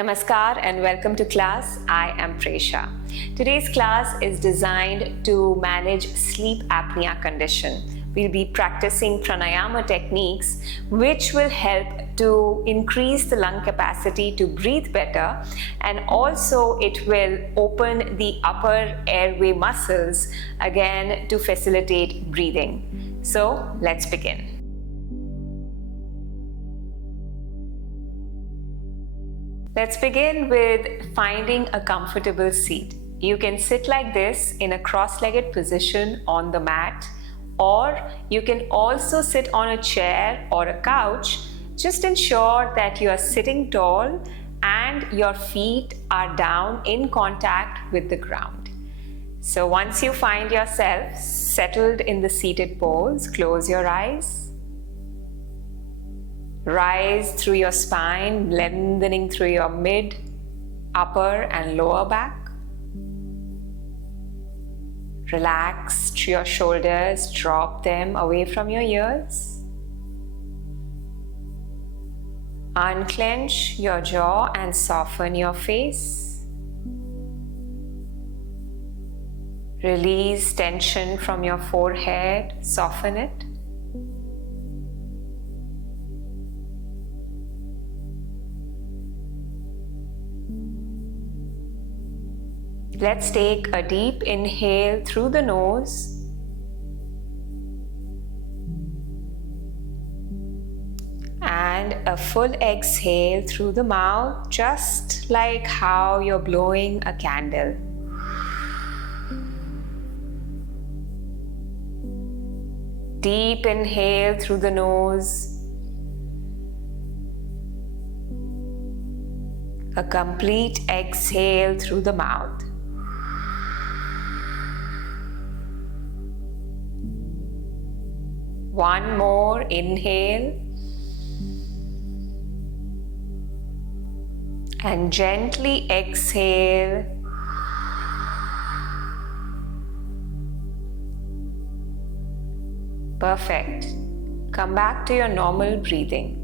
Namaskar and welcome to class. I am Presha. Today's class is designed to manage sleep apnea condition. We'll be practicing pranayama techniques which will help to increase the lung capacity to breathe better, and also it will open the upper airway muscles again to facilitate breathing. So let's begin. Let's begin with finding a comfortable seat. You can sit like this in a cross-legged position on the mat, or you can also sit on a chair or a couch. Just ensure that you are sitting tall and your feet are down in contact with the ground. So once you find yourself settled in the seated pose, close your eyes. Rise through your spine, lengthening through your mid, upper and lower back. Relax through your shoulders, drop them away from your ears. Unclench your jaw and soften your face. Release tension from your forehead, soften it. Let's take a deep inhale through the nose and a full exhale through the mouth, just like how you're blowing a candle. Deep inhale through the nose. A complete exhale through the mouth. One more inhale and gently exhale. Perfect. Come back to your normal breathing.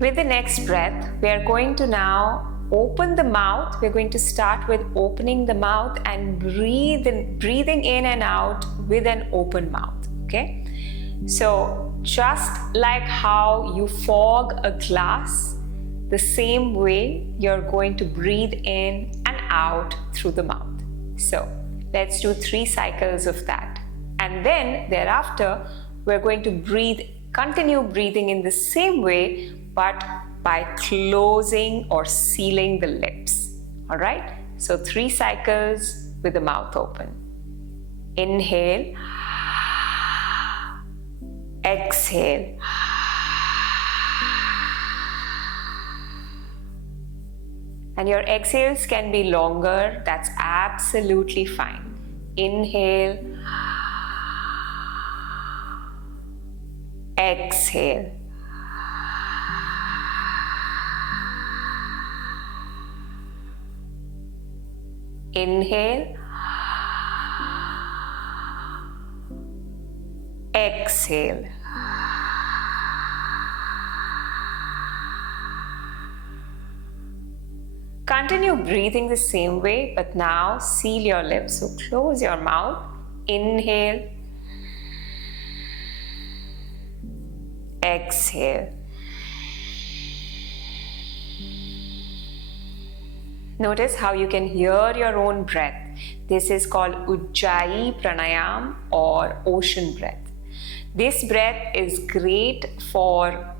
With the next breath, we are going to now open the mouth. We're going to start with opening the mouth and breathing in and out with an open mouth. Okay? So just like how you fog a glass, the same way you're going to breathe in and out through the mouth. So let's do 3 cycles of that. And then thereafter, we're going to continue breathing in the same way, but by closing or sealing the lips. All right? So 3 cycles with the mouth open. Inhale. Exhale. And your exhales can be longer. That's absolutely fine. Inhale. Exhale. Inhale. Exhale. Continue breathing the same way, but now seal your lips. So close your mouth. Inhale. Exhale. Notice how you can hear your own breath. This is called Ujjayi Pranayama or ocean breath. This breath is great for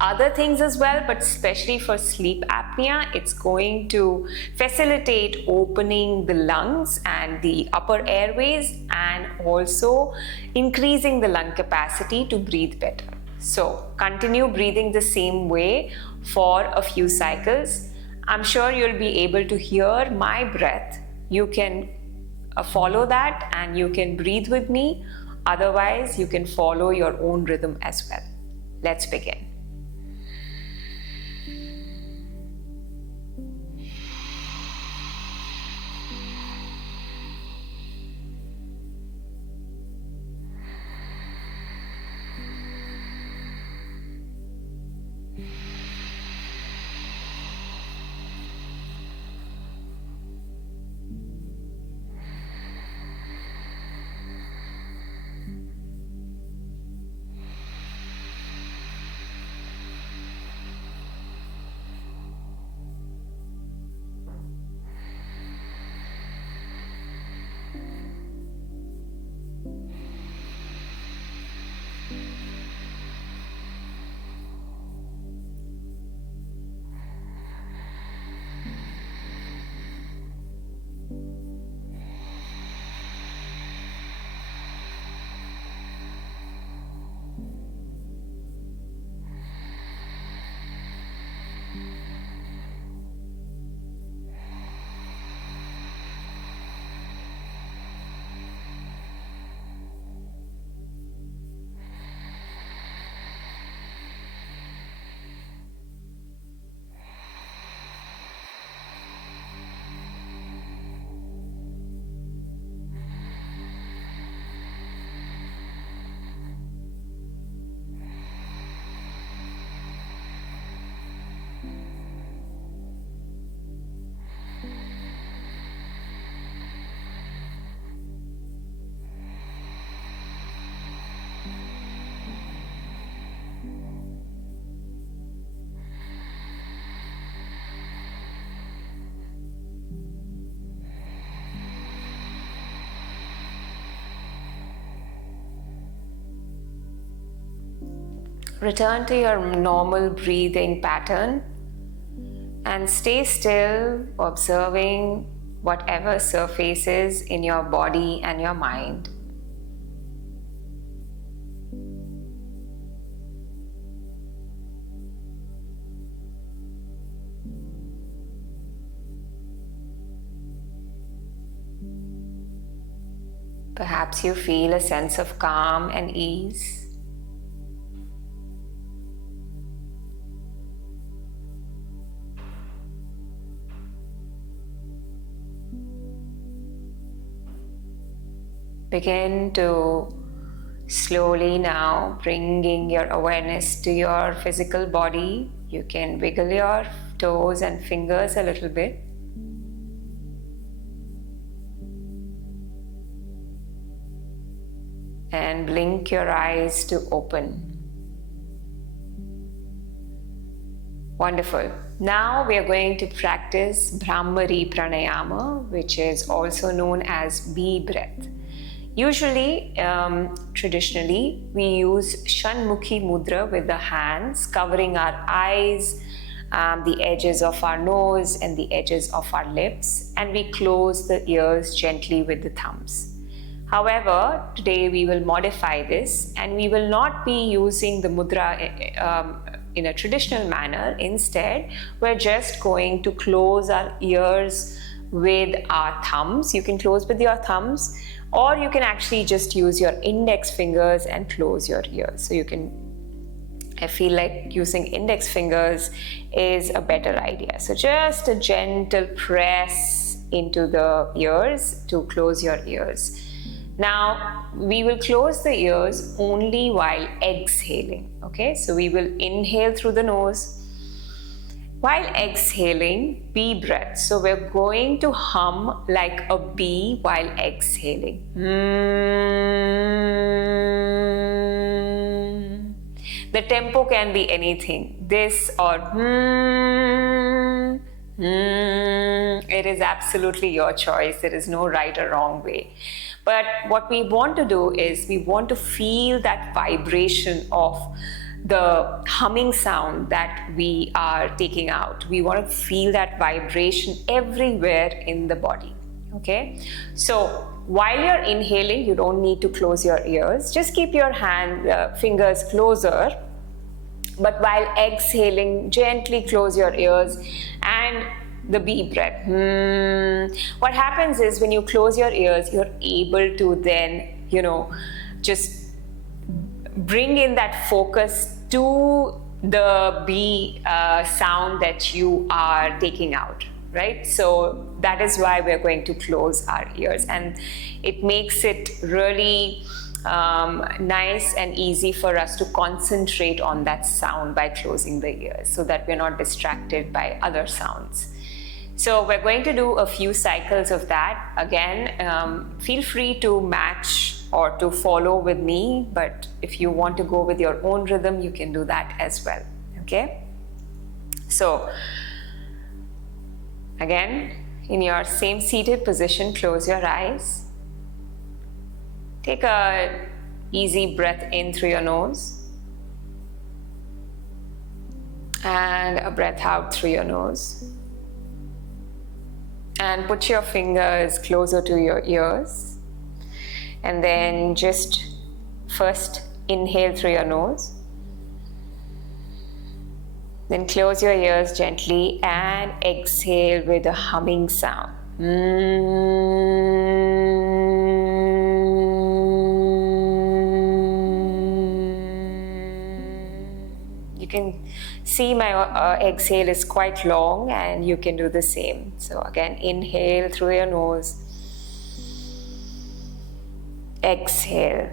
other things as well, but especially for sleep apnea. It's going to facilitate opening the lungs and the upper airways, and also increasing the lung capacity to breathe better. So continue breathing the same way for a few cycles. I'm sure you'll be able to hear my breath. You can follow that and you can breathe with me. Otherwise, you can follow your own rhythm as well. Let's begin. Return to your normal breathing pattern and stay still, observing whatever surfaces in your body and your mind. Perhaps you feel a sense of calm and ease. Begin to slowly now bringing your awareness to your physical body. You can wiggle your toes and fingers a little bit. And blink your eyes to open. Wonderful. Now we are going to practice Bhramari Pranayama, which is also known as bee breath. Usually, traditionally, we use Shanmukhi Mudra with the hands, covering our eyes, the edges of our nose and the edges of our lips, and we close the ears gently with the thumbs. However, today we will modify this and we will not be using the mudra in a traditional manner. Instead, we're just going to close our ears with our thumbs. You can close with your thumbs, or you can actually just use your index fingers and close your ears. So I feel like using index fingers is a better idea. So just a gentle press into the ears to close your ears. Now, we will close the ears only while exhaling, okay? So we will inhale through the nose. While exhaling, bee breath. So we're going to hum like a bee while exhaling. The tempo can be anything. This or it is absolutely your choice. There is no right or wrong way. But what we want to do is we want to feel that vibration of the humming sound that we are taking out. We want to feel that vibration everywhere in the body. Okay? So while you're inhaling, you don't need to close your ears. Just keep your fingers closer. But while exhaling, gently close your ears and the bee breath. What happens is when you close your ears, you're able to then, just bring in that focus to the bee sound that you are taking out, right? So that is why we're going to close our ears, and it makes it really nice and easy for us to concentrate on that sound by closing the ears so that we're not distracted by other sounds. So we're going to do a few cycles of that. Again, feel free to match or to follow with me, but if you want to go with your own rhythm, you can do that as well, okay? So again, in your same seated position, close your eyes. Take a easy breath in through your nose and a breath out through your nose. And put your fingers closer to your ears. And then just first inhale through your nose. Then close your ears gently and exhale with a humming sound. You can see my exhale is quite long, and you can do the same. So again, inhale through your nose. Exhale.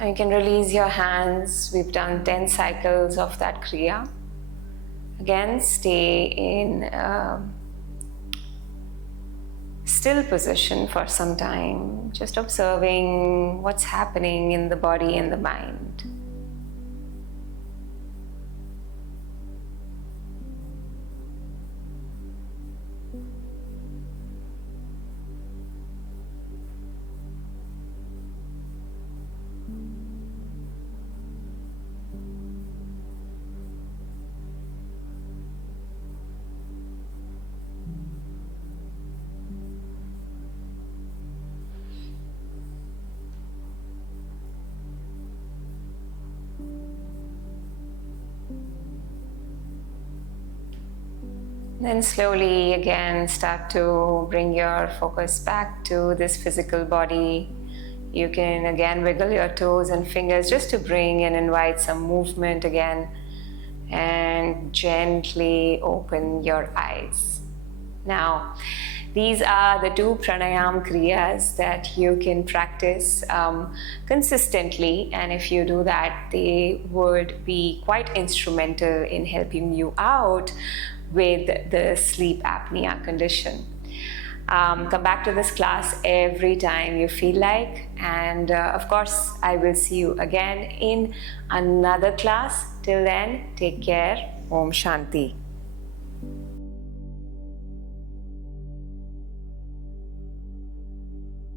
You can release your hands. We've done 10 cycles of that Kriya. Again, stay in a still position for some time, just observing what's happening in the body and the mind. Then slowly again start to bring your focus back to this physical body. You can again wiggle your toes and fingers just to bring and invite some movement again, and gently open your eyes. Now, these are the 2 pranayama kriyas that you can practice consistently, and if you do that, they would be quite instrumental in helping you out with the sleep apnea condition. Come back to this class every time you feel like, and of course I will see you again in another class. Till then, take care. Om Shanti.